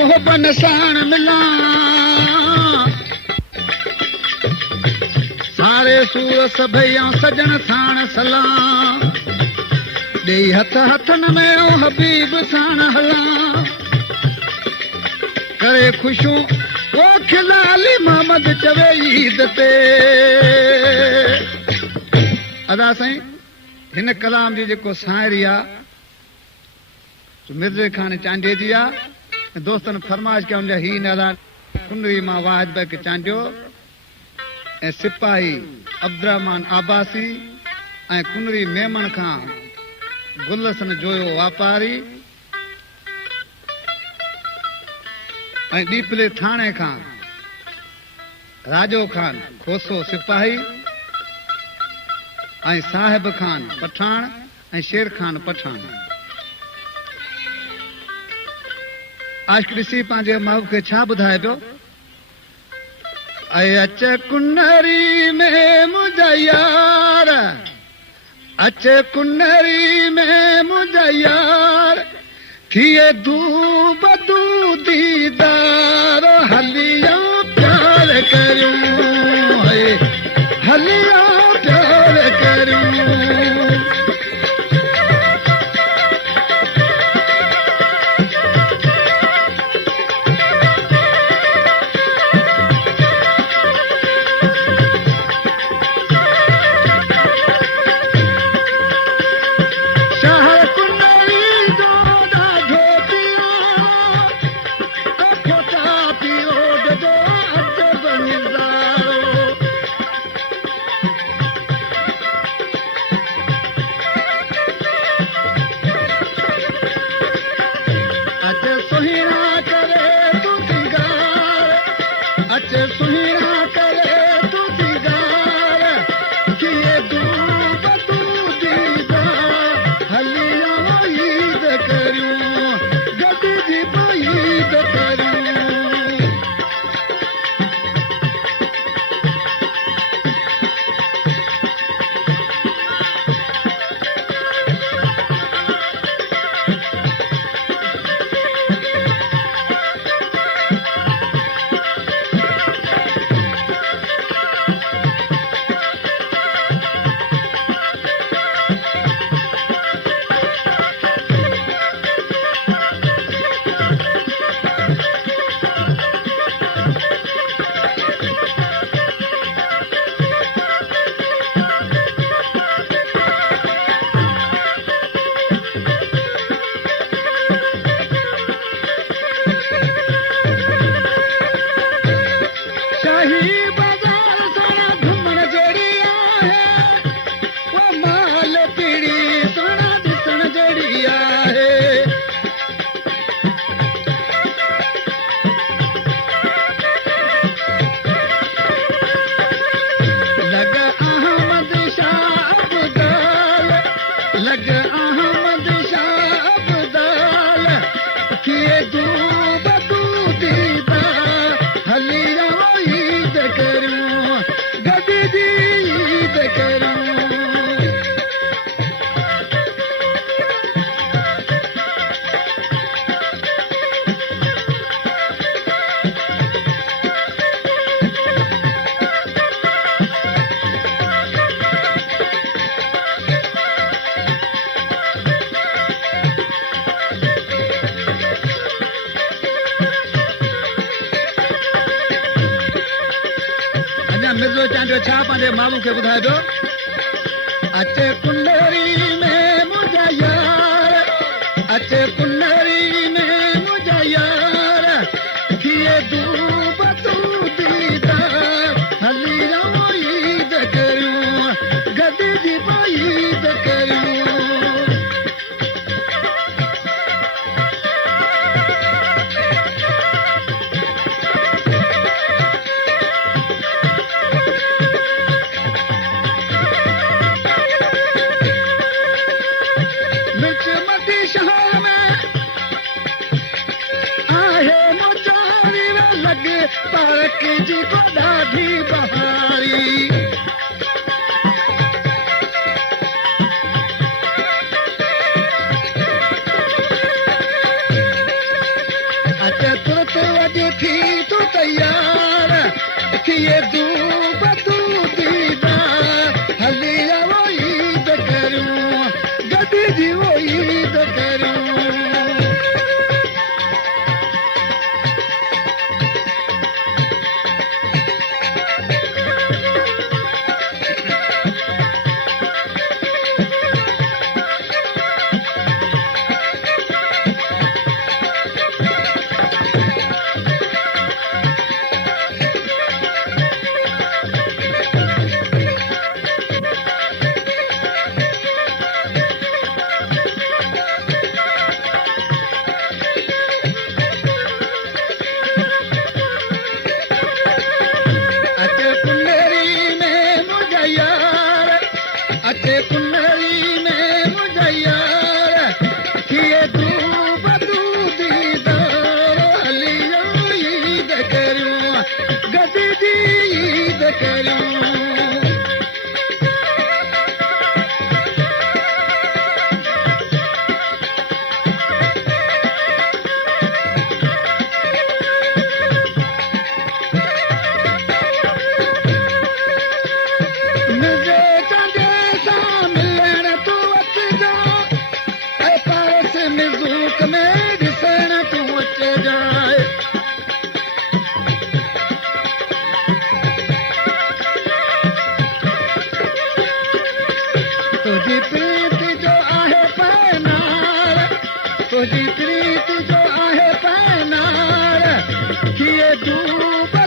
मोहबन साण मिलां सारे सूर सभई सजन साण सलां ॾेई हथ हथन में हबीब साण हलां करे ख़ुशूं ओ खिलाली मोहम्मद चवे ईद ते अदा साईं हिन कलाम जी जेको साइरी आहे मिर्ज़े खान चांडिया जी आहे दोस्तनि फरमाइश कया हुनजा ही नाला कुनरी मां वाहिद बेग चांडियो ऐं सिपाही अब्दुरहमान आबासी ऐं कुनरी मेमन खां गुलसन जोयो वापारी ऐं डीपले थाणे खां राजो खान खोसो सिपाही ऐं साहिब खान पठान ऐं शेर खान पठान आशिक़ ॾिसी पंहिंजे महबूब खे छा ॿुधाए पियो अच कुनरी में मुंहिंजा यार अच कुनरी में मुंहिंजा यार थिए दूब दू दीदार हलिया प्यार करूं हलिया प्यार करूं छा पंहिंजे माण्हू खे ॿुधाए पियो अचे कुनरी में मुंहिंजा यार अचे कुनरी में मुंहिंजा यार थिए दूब तू दीदार हली रहो ईद करूं गॾिजी ईद करूं पार्क जी ॾाढी बहारी अच ते वॼ थी तूं तयार थिए तूं दीदा हली वो ईद करूं गॾिजी वो ईद करूं तुझी प्रीत जो आहे पैनार थिए तूं